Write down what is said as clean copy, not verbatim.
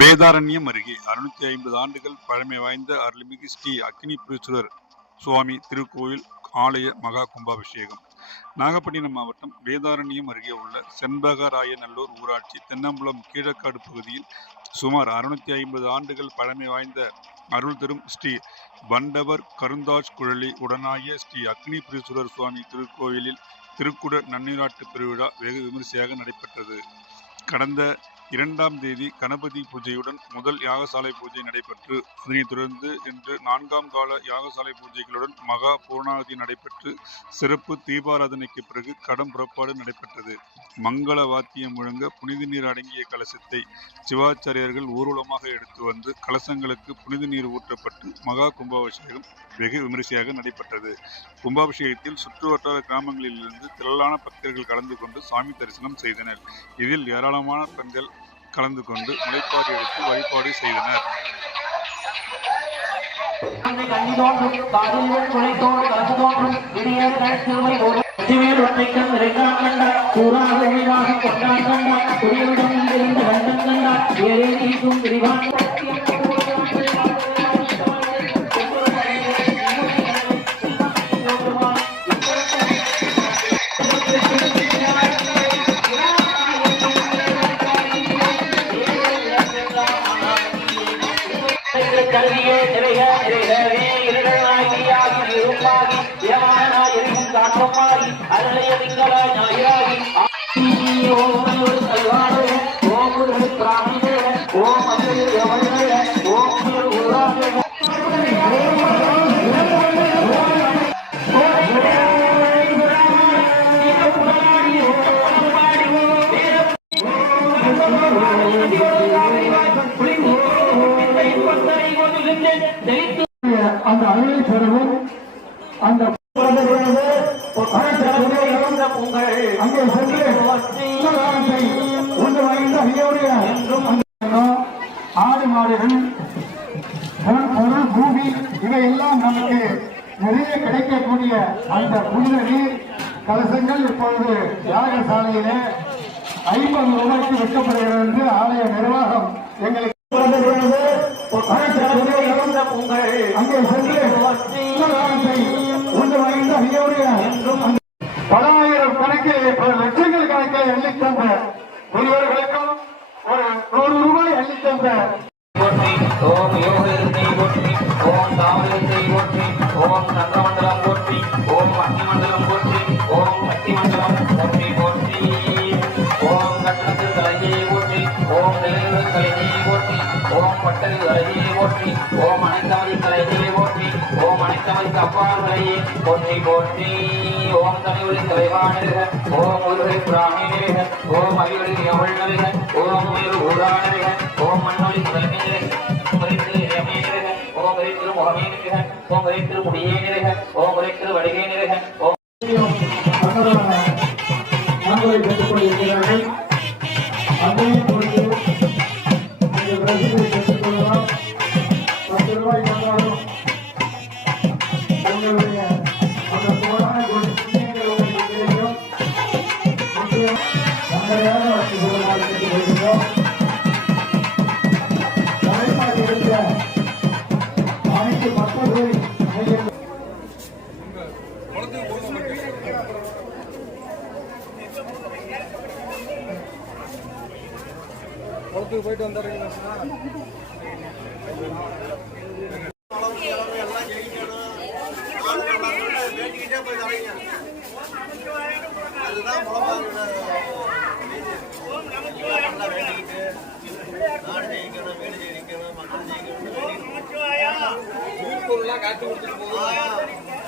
வேதாரண்யம் அருகே 650 ஆண்டுகள் பழமை வாய்ந்த அருள்மிகு ஸ்ரீ அக்னிபுரீஸ்வரர் சுவாமி திருக்கோயில் ஆலய மகா கும்பாபிஷேகம். நாகப்பட்டினம் மாவட்டம் வேதாரண்யம் அருகே உள்ள செண்பகராயநல்லூர் ஊராட்சி தென்னம்பலம் கீழக்காடு பகுதியில் சுமார் 650 ஆண்டுகள் பழமை வாய்ந்த அருள் தரும் ஸ்ரீ வண்டவர் கருந்தாஜ் குழலி உடனாய ஸ்ரீ அக்னிபுரீஸ்வரர் சுவாமி திருக்கோயிலில் திருக்குட நன்னீராட்டு பெருவிழா வெகு விமரிசையாக நடைபெற்றது. கடந்த 2ஆம் தேதி கணபதி பூஜையுடன் முதல் யாகசாலை பூஜை நடைபெற்று அதனைத் தொடர்ந்து இன்று 4ஆம் கால யாகசாலை பூஜைகளுடன் மகா பூர்ணாவதி நடைபெற்று சிறப்பு தீபாராதனைக்கு பிறகு கடம் புறப்பாடு நடைபெற்றது. மங்கள வாத்தியம் முழங்க புனித நீர் அடங்கிய கலசத்தை சிவாச்சாரியர்கள் ஊர்வலமாக எடுத்து வந்து கலசங்களுக்கு புனித நீர் ஊற்றப்பட்டு மகா கும்பாபிஷேகம் வெகு விமரிசையாக நடைபெற்றது. கும்பாபிஷேகத்தில் சுற்றுவட்டார கிராமங்களிலிருந்து திரளான பக்தர்கள் கலந்து கொண்டு சாமி தரிசனம் செய்தனர். இதில் ஏராளமான பெண்கள் கலந்து கொண்டு முளைப்பாரி எடுத்து வழிபாடு செய்தனர். கல்வியே நிறைய நிறையவே இருளாகி இருப்பாகி ஏமானாய் எரியும் காற்றமாகி அருளைய திங்களாய் ஞாயிறாகி ஓம் கல்வாடு ஓம் பிராமணே ஓம் ஓம் ஊராக அந்த அருளை பெறவும் அந்த அங்கே சென்று ஒன்று வாய்ந்த ஐயோடைய ஆடு மாடுகள் பொருள் பூமி இவையெல்லாம் நமக்கு நிறைய கிடைக்கக்கூடிய அந்த புனித நீர் கலசங்கள் இப்பொழுது யாகசாலையிலே 50 ரூபாய்க்கு விற்கப்படுகிறது என்று ஆலய நிர்வாகம் எங்களுக்கு அங்கே சென்று ஒன்று வாய்ந்த ஐயோடைய பல ஆயிரம் கணக்கில் பல லட்சங்கள் கணக்கில் அள்ளி தந்த ஒருவர்களுக்கும் ஒரு 100 ரூபாய் அள்ளி தந்த ஓம் யோகத்தை போற்றி ஓம் தாமரத்தை போற்றி ஓம் சந்திரமண்டலம் போற்றி ஓம் அக்னிமண்டலம் போற்றி ஓம் சக்திமண்டலம் போற்றி போற்றி ஓம் கட்டணத்தில் தலையை போற்றி ஓம் நிலையுடன் தலையை போற்றி ஓம் பட்டரில் தலையை போற்றி ஓம் அனைத்தமதி தலையை போற்றி ஓம் அனைத்தமதிக்கு அப்பால் தலையை போற்றி போற்றி ஓம் தனியுடன் தலைவானிருக ஓம் முருகை பிராணினிருக ஓம் அவியொலி எவள் நருக ஓம் முயல் ஊரானிருக ஓம் மண்ணொலி தலைமையிலிருக ஓம் திரு முகமே நிறுக ஓம் திரு முடியே நிறுக ஓம் திரு வடிகை நிறுக ஓம் பெற்றுக் கொண்டிருக்கிறார்கள். அதே பொழுது பெற்றுக் கொள்ளலாம். 10 ரூபாய் தந்தாலும் உங்களுடைய அந்த சோழான புண்ணியங்கள் உங்களுக்கு கிடைக்கும். நன்மையாக பெற்றுக் கொள்கிறோம். தலைப்பாக எடுத்த அனைத்து மக்கள்களை குளத்துக்கு போயிட்டு வந்துடுறீங்களா? காத்து கொடுத்துட்டு போகுது.